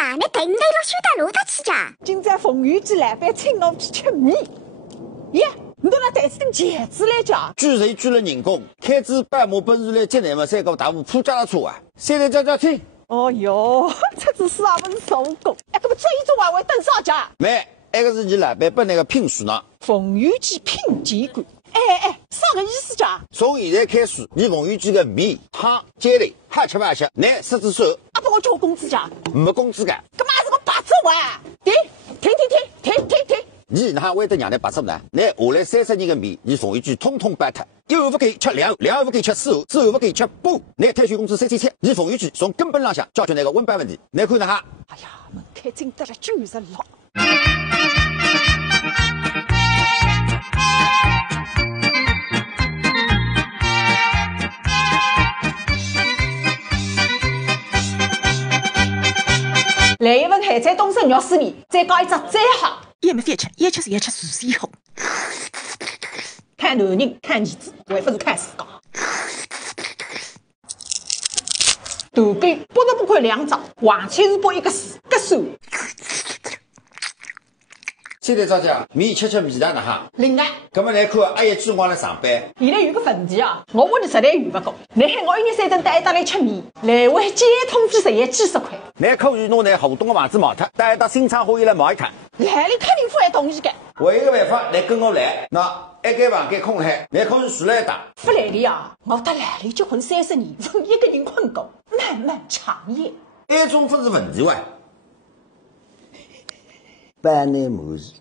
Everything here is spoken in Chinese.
嘛，你等待了休得路得去家。今朝冯玉记来班请我去吃面，耶，你到那台子等茄子来家。巨人巨了人工，开支百亩本事来接难么？三个大户铺家了车啊！现在讲讲听。哦哟，车子是也不是手工，哎，搿么这一种还会等啥家？没，那个是你老板本那个聘书呢。冯玉记品鉴官，啥个意思家？从现在开始，你冯玉记个面、汤、鸡类、哈吃饭吃，拿狮子手，啊，帮我交工资家？没工资的。干嘛是个白纸啊？停！你哪会得让你白吃呢？拿下来30年的面，你冯玉记统统掰脱，一碗不给吃2碗，2碗不给吃4碗，4碗不给吃8碗，拿退休工资3,700，你冯玉记从根本上向解决那个温饱问题。你看哪哈？哎呀，门开进得了就是老。来一份海菜东升肉丝面，再搞一只再好。也没饭吃，也吃厨师以后。看男人看儿子，还不是看自家。大概80块2张，黄芪是剥一个四个手。现在早讲面吃面堂呢哈。另外，搿么来看阿姨居光来上班。现在有个问题啊，我屋里实在遇不够。你喊我1日3顿带一搭来吃面，来回接通知1夜几十块。你可以弄拿河东的房子卖脱，带到新昌花园来卖一趟。来里肯定夫还同意的。唯一个办法，来跟我来。那一间房间空海，你可以住来一打。夫来里啊，我搭来里结婚30年，分一个人困够，漫漫长夜。埃种不是问题哇。百难无疑。